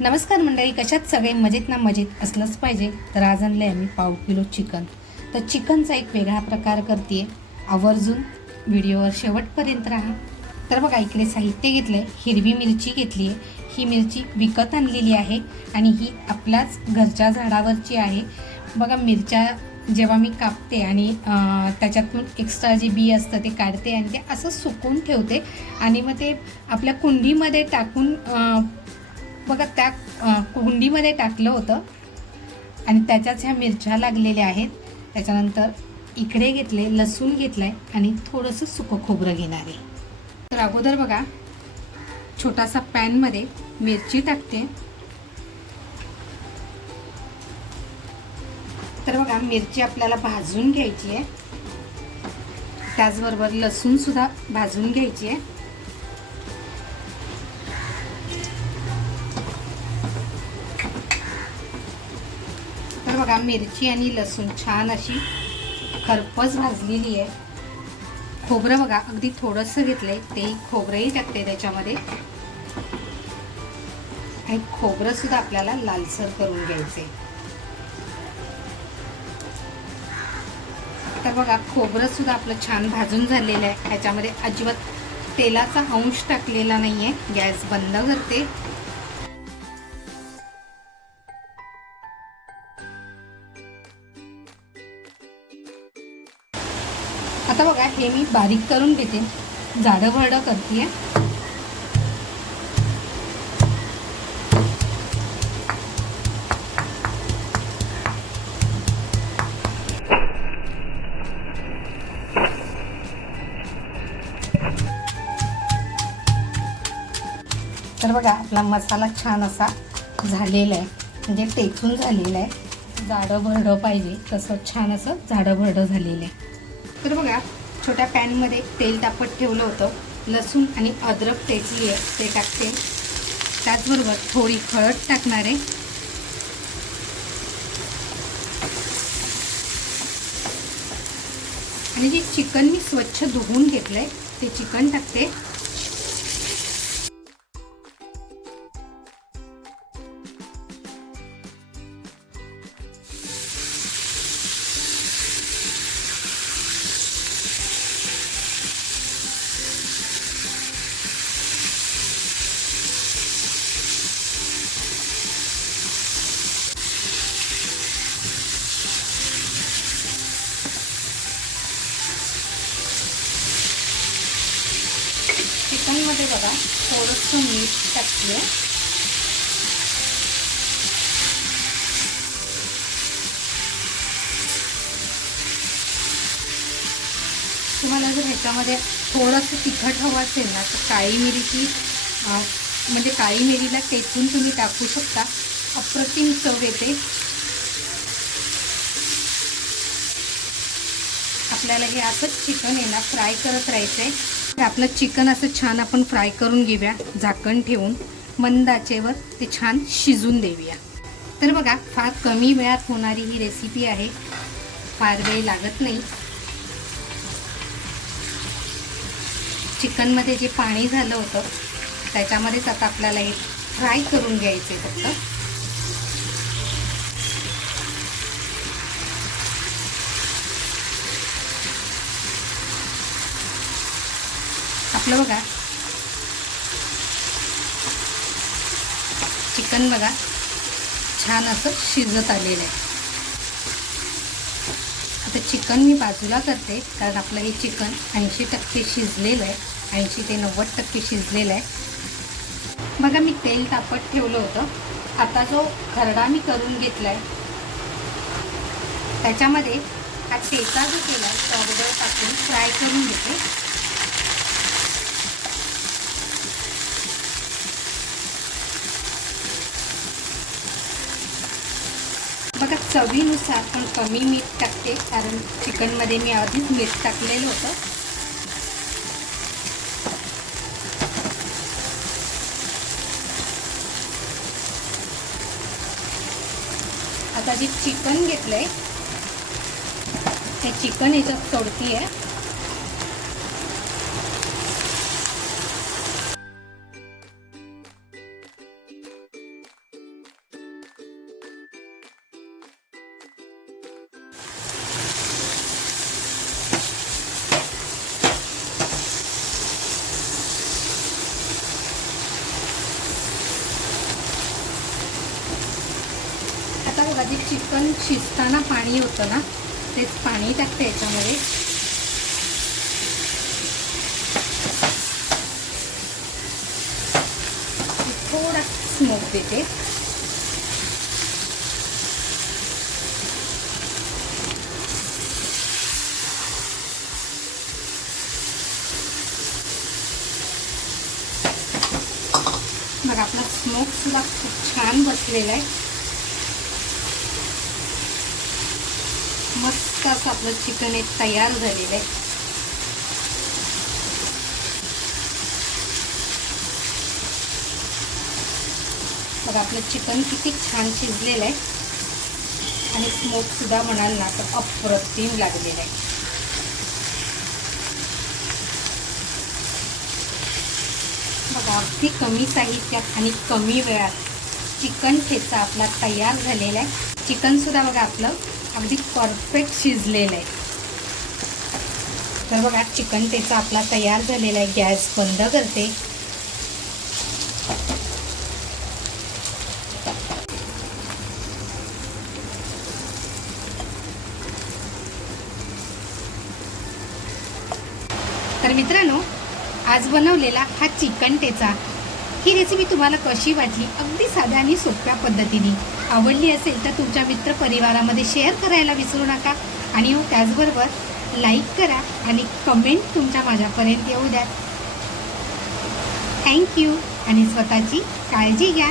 नमस्कार मंडळी कशात सगळे मजेत ना मजेत? असलंच पाहिजे. तर आज आणलं आहे मी पाव किलो चिकन. तर चिकनचा एक वेगळा प्रकार करते आवर्जून व्हिडिओवर शेवटपर्यंत राहा. तर बघा इकडे साहित्य घेतलं आहे हिरवी मिरची घेतली आहे ही मिरची विकत आणलेली आहे आणि ही आपल्याच घरच्या झाडावरची आहे. बघा मिरच्या जेव्हा मी कापते आणि त्याच्यातून एक्स्ट्रा जे बी असतं ते काढते आणि ते असं सुकून ठेवते. आणि मग ते आपल्या कुंडीमध्ये टाकून बघा त्या कुंडीमध्ये टाकलं होतं. आणि त्याच्याच ह्या मिरच्या लागलेल्या आहेत. त्याच्यानंतर इकडे घेतले लसूण घेतलं आहे आणि थोडंसं सुकं खोबरं घेणार आहे. तर अगोदर बघा छोटासा पॅनमध्ये मिरची टाकते. तर बघा मिरची आपल्याला भाजून घ्यायची आहे. त्याचबरोबर लसूणसुद्धा भाजून घ्यायची आहे. तर बघा मिरची आणि लसूण छान अशी खरपस भाजलेली आहे. खोबरं बघा अगदी थोडंसं घेतलंय ते खोबरंही टाकते त्याच्यामध्ये. आणि खोबरं सुद्धा आपल्याला लालसर करून घ्यायचे तर बघा खोबरं सुद्धा आपलं छान भाजून झालेलं आहे. ह्याच्यामध्ये अजिबात तेलाचा अंश टाकलेला नाहीये. गॅस बंद करते. आता बघा हे मी बारीक करून घेते. जाडं भरडं करते तर बघा आपला मसाला छान असा झालेला आहे म्हणजे टेचून झालेला आहे जाडं भरडं पाहिजे तसं छान असं जाडं भरडं झालेलं आहे तर बघा छोट्या पॅनमध्ये तेल तापत ठेवलं होतं. लसूण आणि अद्रक टेचली आहे ते टाकते. त्याचबरोबर थोडी हळद टाकणार आहे. आणि जे चिकन मी स्वच्छ धुवून घेतलं आहे ते चिकन टाकते. चिकनमध्ये बघा थोडंसं मीठ टाकते तुम्हाला जर ह्याच्यामध्ये थोडंसं तिखट हवं असेल ना तर काळी मिरीची म्हणजे काळी मिरीला टेचून तुम्ही टाकू शकता. अप्रतिम चव येते. आपल्याला हे असंच चिकन आहे ना फ्राय करत राहायचं आहे आपलं चिकन असं छान आपण फ्राय करून घेऊया झाकण ठेवून. मंद आचेवर ते छान शिजून देऊया. तर बघा फार कमी वेळात होणारी ही रेसिपी आहे. फार वेळ लागत नाही. चिकनमध्ये जे पाणी झालं होतं त्याच्यामध्येच आता आपल्याला हे फ्राय करून घ्यायचे फक्त. आपलं बघा. चिकन बघा. छान असं शिजत आलेलं आहे. आता चिकन मी बाजूला करते कारण आपलं हे चिकन ऐंशी टक्के शिजलेलं आहे. ऐंशी ते नव्वद टक्के शिजलेलं आहे. बघा मी तेल तापत ठेवलं होतं. आता जो खरडा मी करून घेतला आहे त्याच्यामध्ये हा ठेचा जो केला आहे तो अगोदर टाकून फ्राय करून घेते. बघा चवीनुसार पण कमी मीठ टाकते कारण चिकनमध्ये मी आधीच मीठ टाकलेलं होतं. आता जे चिकन घेतलंय ते चिकन याच्यात सोडती आहे चिकन शिजताना पाणी होतं ना तेच पाणी टाकते याच्यामध्ये. थोडा स्मोक देते. बघा आपला स्मोक सुद्धा खूप छान बसलेला आहे. मस्त असं आपलं चिकन एक तयार झालेलं आहे. बघा आपलं चिकन किती छान शिजलेलं आहे. आणि स्मोक सुद्धा म्हणाल ना तर अप्रतिम लागलेलं आहे. बघा अगदी कमी साहित्यात आणि कमी वेळात चिकन ठेचा आपला तयार झालेला आहे. चिकन सुद्धा बघा आपलं अगदी परफेक्ट शिजलेलं आहे. तर बघा चिकन टेचा आपला तयार झालेला आहे. गॅस बंद करते. तर मित्रांनो आज बनवलेला हा चिकन टेचा ही रेसिपी तुम्हाला कशी वाटली? अगदी साध्या आणि सोप्या पद्धतीने. आवडली असेल तर तुमच्या मित्र परिवारामध्ये शेअर करायला विसरू नका. आणि हो त्याचबरोबर लाईक करा आणि कमेंट तुमच्या माझ्यापर्यंत येऊ द्या. थँक्यू आणि स्वतःची काळजी घ्या.